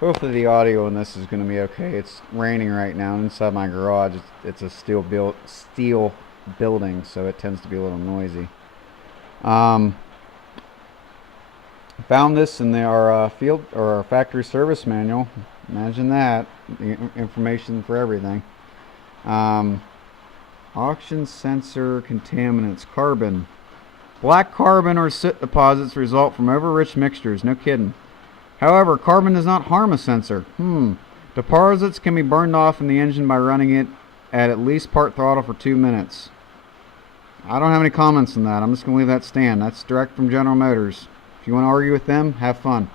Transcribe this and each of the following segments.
Hopefully the audio in this is going to be okay. It's raining right now inside my garage. It's a steel building, so it tends to be a little noisy. Found this in our field or our factory service manual. Imagine that, the information for everything. Oxygen sensor contaminants, carbon. Black carbon or soot deposits result from over-rich mixtures. No kidding. However, carbon does not harm a sensor. Deposits can be burned off in the engine by running it at least part throttle for 2 minutes. I don't have any comments on that. I'm just going to leave that stand. That's direct from General Motors. If you want to argue with them, have fun.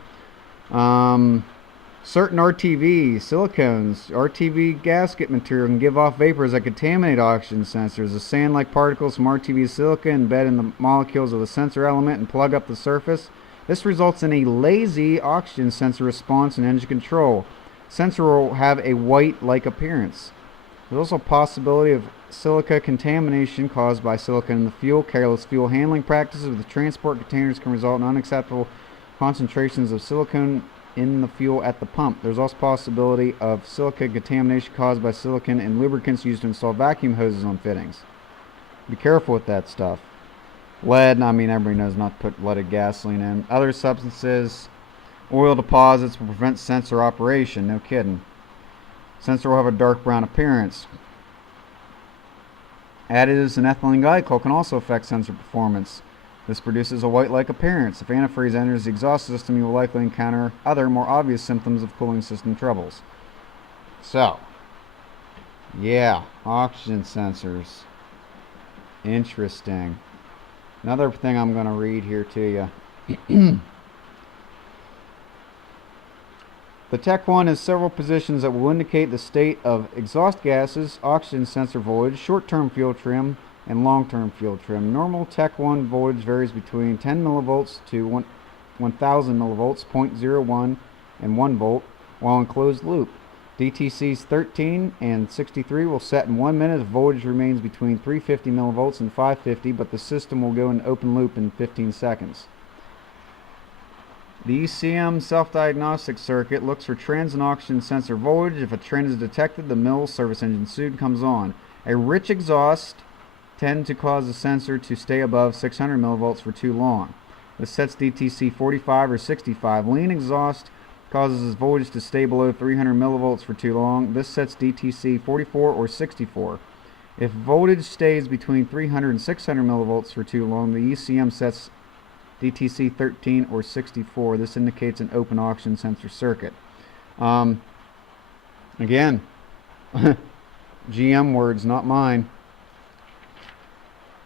Certain RTV, silicones, RTV gasket material can give off vapors that contaminate oxygen sensors. The sand-like particles from RTV silica embed in the molecules of the sensor element and plug up the surface. This results in a lazy oxygen sensor response and engine control. Sensor will have a white-like appearance. There's also a possibility of silica contamination caused by silicon in the fuel. Careless fuel handling practices with the transport containers can result in unacceptable concentrations of silicon in the fuel at the pump. There's also a possibility of silica contamination caused by silicon in lubricants used to install vacuum hoses on fittings. Be careful with that stuff. Lead, I mean, everybody knows not to put leaded gasoline in. Other substances, oil deposits will prevent sensor operation. No kidding. Sensor will have a dark brown appearance. Additives in ethylene glycol can also affect sensor performance. This produces a white-like appearance. If antifreeze enters the exhaust system, you will likely encounter other, more obvious symptoms of cooling system troubles. So, yeah, oxygen sensors. Interesting. Another thing I'm going to read here to you. The Tech 1 has several positions that will indicate the state of exhaust gases, oxygen sensor voltage, short-term fuel trim, and long-term fuel trim. Normal Tech 1 voltage varies between 10 millivolts to 1000 millivolts, 0.01 and 1 volt, while in closed loop. DTCs 13 and 63 will set in 1 minute if voltage remains between 350 millivolts and 550, but the system will go in open loop in 15 seconds. The ECM self-diagnostic circuit looks for trends in oxygen sensor voltage. If a trend is detected, the mill service engine soon comes on. A rich exhaust tend to cause the sensor to stay above 600 millivolts for too long. This sets DTC 45 or 65. Lean exhaust causes voltage to stay below 300 millivolts for too long. This sets DTC 44 or 64. If voltage stays between 300 and 600 millivolts for too long, the ECM sets DTC 13 or 64. This indicates an open oxygen sensor circuit. Again, GM words, not mine.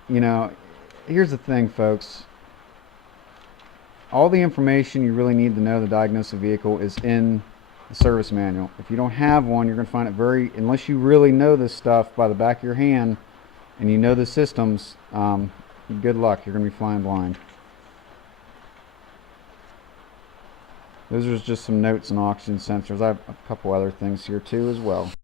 You know, here's the thing, folks. All the information you really need to know to diagnose a vehicle is in the service manual. If you don't have one, you're going to find it unless you really know this stuff by the back of your hand and you know the systems, good luck. You're going to be flying blind. Those are just some notes on oxygen sensors. I have a couple other things here too as well.